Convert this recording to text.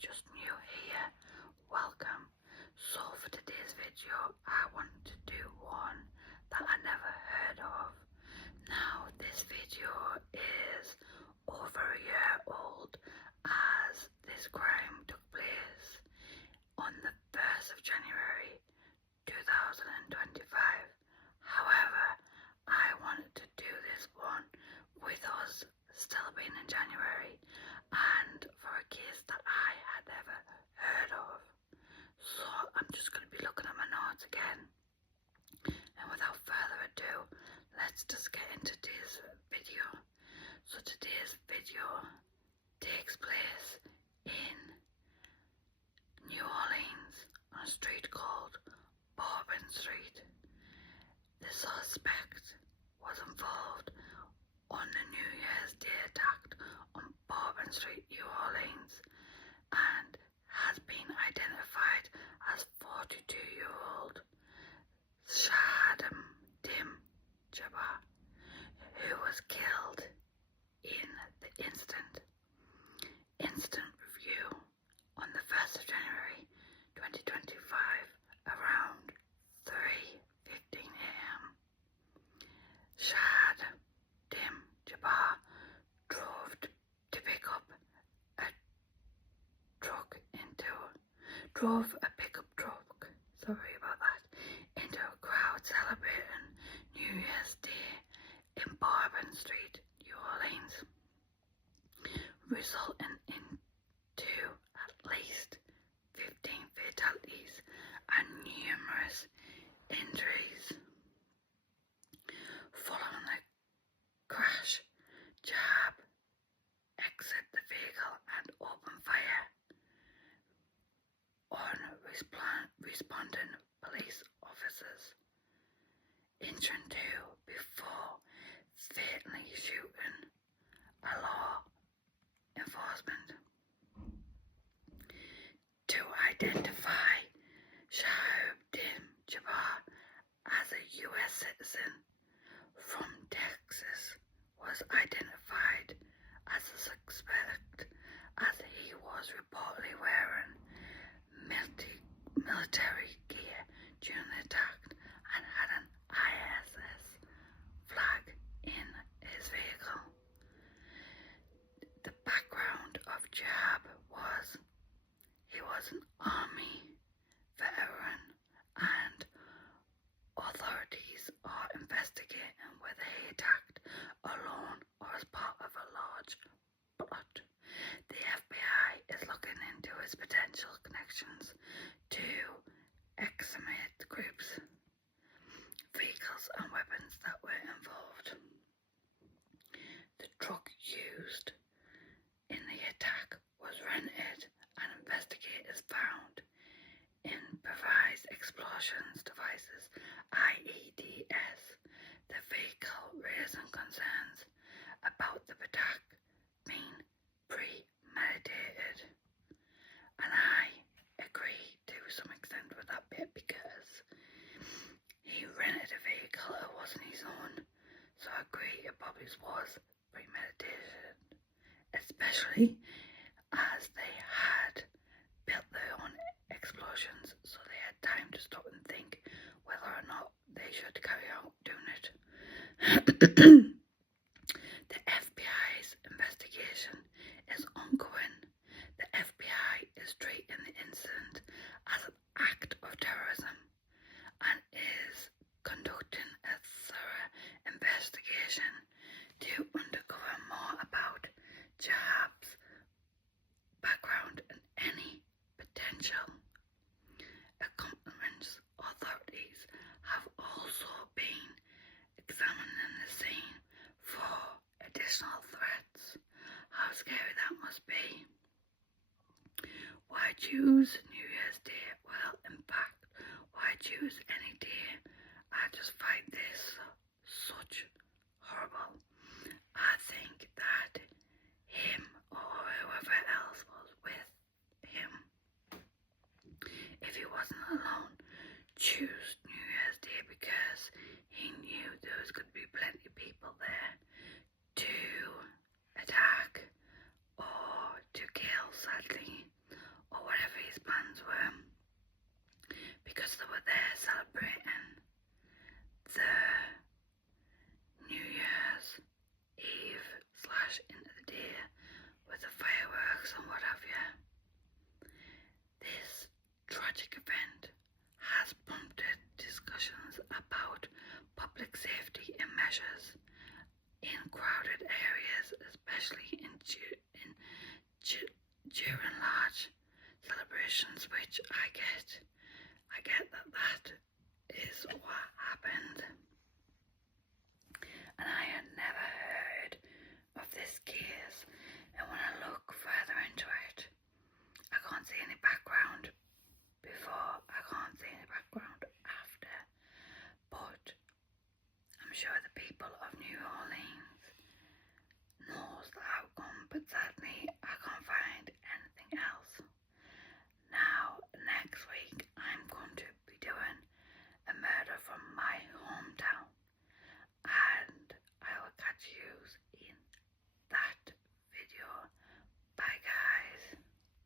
just new here, welcome. So for today's video, I want to do one that I never heard of. Now this video is over a year old as this crime took place on the 1st of January 2025. However, I wanted to do this one with us still being in January and for a case that I had never heard of. So I'm just going to be looking at my notes again. And without further ado, let's just get into today's video. So today's video takes place in New Orleans on a street called Bourbon Street. The suspect was involved on the New Year's Day attack on Bourbon Street, New Orleans, and has been identified as 42-year-old Shahadam Dim Jabbar, who was killed in the incident. Instant review on the 1st of January 2025 around 3:15 a.m. Shahadam Dim Jabbar drove to pick up a pickup truck, sorry about that, into a crowd celebrating New Year's Day in Bourbon Street, New Orleans, resulting in at least 15 fatalities and numerous injuries. Following the crash, Jabbar exited the vehicle and opened fire on responding police officers, injuring two before fatally shooting a law enforcement. To identify Shahadam Jabbar as a U.S. citizen from Texas was identified as a suspect as he was reportedly wearing military gear during the attack and had an ISS flag in his vehicle. The background of Jabbar was he was an army veteran and authorities are investigating whether he attacked alone or as part of a large plot. The FBI is looking into his potential connections to extremist groups, vehicles and weapons that were involved. The truck used in the attack was rented and investigators found improvised explosions devices, IEDs. The vehicle raising concerns about the attack being premeditated. And I agree to some extent with that bit because he rented a vehicle, it wasn't his own. So I agree it probably was premeditated, especially as they had built their own explosions, so they had time to stop and think whether or not they should carry out doing it. The FBI's investigation is ongoing. The FBI is treating the incident as an act of terrorism and is conducting a thorough investigation to uncover more about Jabbar's background and any potential accomplishments. Authorities have also been examining the scene for additional threats. How scary that must be. Why choose New Year's Day? Well, in fact, why choose any day? I just find this such horrible. I think that him or whoever else was with him, if he wasn't alone, choose New Year's Day because he knew there was going to be plenty of people there to attack or to kill, sadly, dash into the day with the fireworks and what have you. This tragic event has prompted discussions about public safety and measures in crowded areas, especially during large celebrations, which I